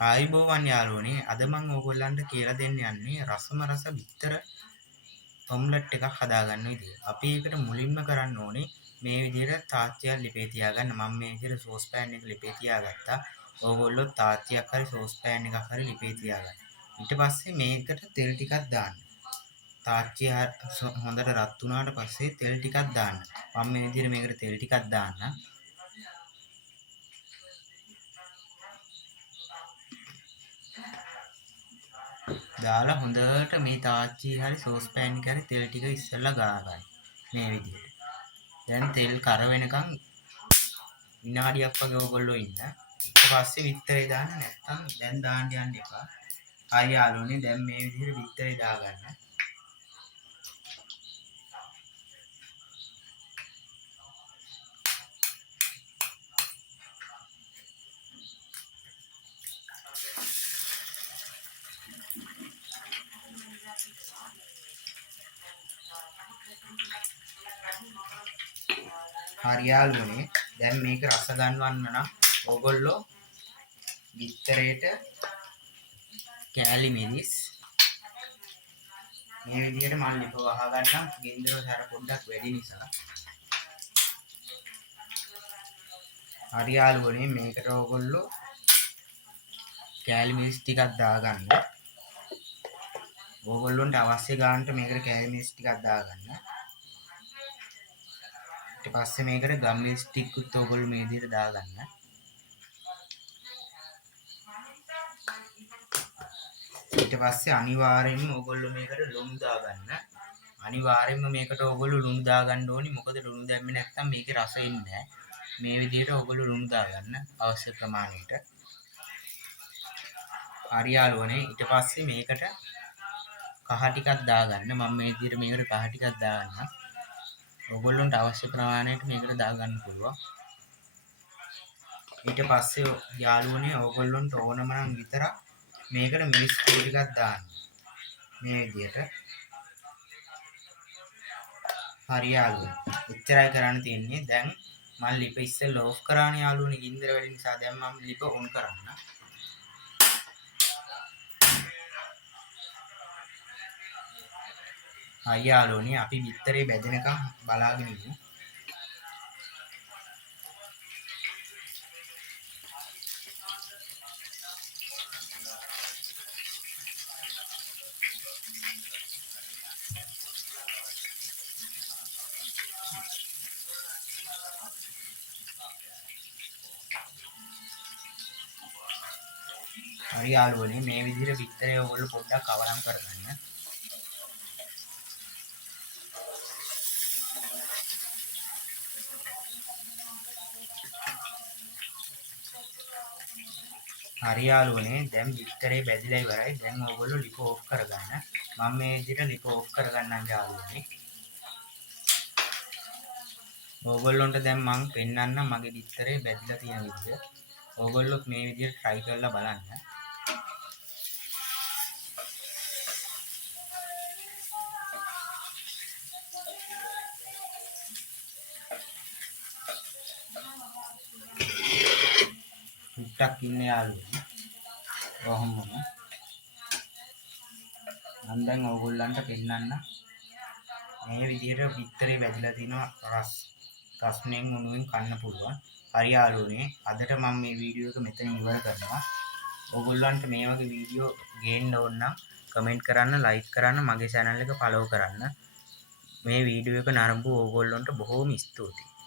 ආයුබෝවන් යාළුවනේ අද මම ඕගොල්ලන්ට කියලා දෙන්න යන්නේ රසම රස බිත්තර ඔම්ලට් එකක් හදාගන්න විදිය. අපි ඒකට මුලින්ම කරන්න ඕනේ මේ විදිහට තාච්චියක් ලිපේ තියාගන්න. මම මේ විදිහට සෝස් පෑන් එක ලිපේ තියාගත්තා. ඕගොල්ලෝ තාච්චියක් හරි සෝස් පෑන් එකක් හරි ලිපේ තියාගන්න. ඊට පස්සේ මේකට තෙල් ටිකක් දාන්න. තාච්චිය හොඳට රත් වුණාට පස්සේ තෙල් ටිකක් දාන්න. මම මේ විදිහට මේකට තෙල් ටිකක් දාන්න. දාලා හොඳට මේ තාච්චිය හරි සෝස් පෑන් එක හරි තෙල් ටික ඉස්සෙල්ලා ගා ගන්න. මේ විදිහට. දැන් තෙල් කර වෙනකන් විනාඩියක් වගේ ඕගොල්ලෝ ඉන්න. ඊට පස්සේ බිත්තරේ දාන්න නැත්තම් දැන් දාන්න යන්න එපා. හරි යාළුවනේ දැන් මේ විදිහට බිත්තරේ දාගන්න. හරි යාළුවනේ දැන් මේක රස ගන්නවන්න නම් ඕගොල්ලෝ බිත්තරේට කෑලි මිරිස් මේ විදිහට මම ලිප වහ ගන්නම්. ගින්දර සැර පොඩ්ඩක් වැඩි නිසා. හරි යාළුවනේ මේකට ඕගොල්ලෝ කෑලි මිරිස් ටිකක් දාගන්න. ඕගොල්ලොන්ට අවශ්‍ය ගානට මේකට කෑලි මිරිස් ටිකක් දාගන්න. ඊට පස්සේ මේකට ගම් මිරිස් ටිකකුත් ඕගොල්ලෝ මේ විදිහට දාගන්න. ඊට පස්සේ අනිවාර්යෙන්ම ඕගොල්ලෝ මේකට ලුණු දාගන්න. අනිවාර්යෙන්ම මේකට ඕගොල්ලෝ ලුණු දාගන්න ඕනි. මොකද ලුණු දැම්මේ නැත්නම් මේකේ රස එන්නේ නැහැ. මේ විදිහට ඕගොල්ලෝ ලුණු දාගන්න අවශ්‍ය ප්‍රමාණයට. හරි යාළුවනේ ඊට පස්සේ මේකට කහ ටිකක් දාගන්න. මම මේ විදිහට මේකට කහ ටිකක් දාගන්න. ඕගොල්ලන්ට අවශ්‍ය ප්‍රමාණයට මේකට දාගන්න පුළුවන්. ඊට පස්සේ යාළුවනේ ඕගොල්ලන්ට ඕනම නම් විතරක් මේකට මිරිස් පොඩි ටිකක් දාන්න. මේ විදිහට. හරි යාළුවනේ. එච්චරයි කරන්න තියෙන්නේ. දැන් මම ලිප ඉස්සෙල්ලා ඕෆ් කරානේ යාළුවනේ ගින්දර වැඩි නිසා. දැන් මම ලිප ඔන් කරන්න. හරි යාළුවනේ අපි බිත්තරේ බැදෙනකම් බලාගෙන ඉමු. හරි යාළුවනේ මේ විදිහට බිත්තරේ ඔයගොල්ලෝ පොඩ්ඩක් අවලං කරගන්න. හරි යාළුවනේ දැන් බිත්තරේ බැදිලා ඉවරයි. දැන් ඕගොල්ලෝ ලිප ඕෆ් කරගන්න. මම මේ විදිහට ලිප ඕෆ් කරගන්නම් යාළුවනේ. ඕගොල්ලොන්ට දැන් මම පෙන්නන්නම් මගේ බිත්තරේ බැදිලා තියෙන විදිය. ඕගොල්ලොත් මේ විදිහට try කරලා බලන්න. ටක් ඉන්නේ යාළුවනේ. කොහොමද? මම දැන් ඕගොල්ලන්ට පෙන්නන්න මේ විදිහට බිත්තරේ වැදිලා තිනවා රස්නෙන් මොනුවෙන් කන්න පුළුවන්. හරි යාළුවනේ අදට මම මේ වීඩියෝ එක මෙතන ඉවර කරනවා. ඕගොල්ලන්ට මේ වගේ වීඩියෝ ගේන්න ඕන නම් කමෙන්ට් කරන්න, ලයික් කරන්න, මගේ channel එක follow කරන්න. මේ වීඩියෝ එක නරඹපු ඕගොල්ලන්ට බොහෝම ස්තුතියි.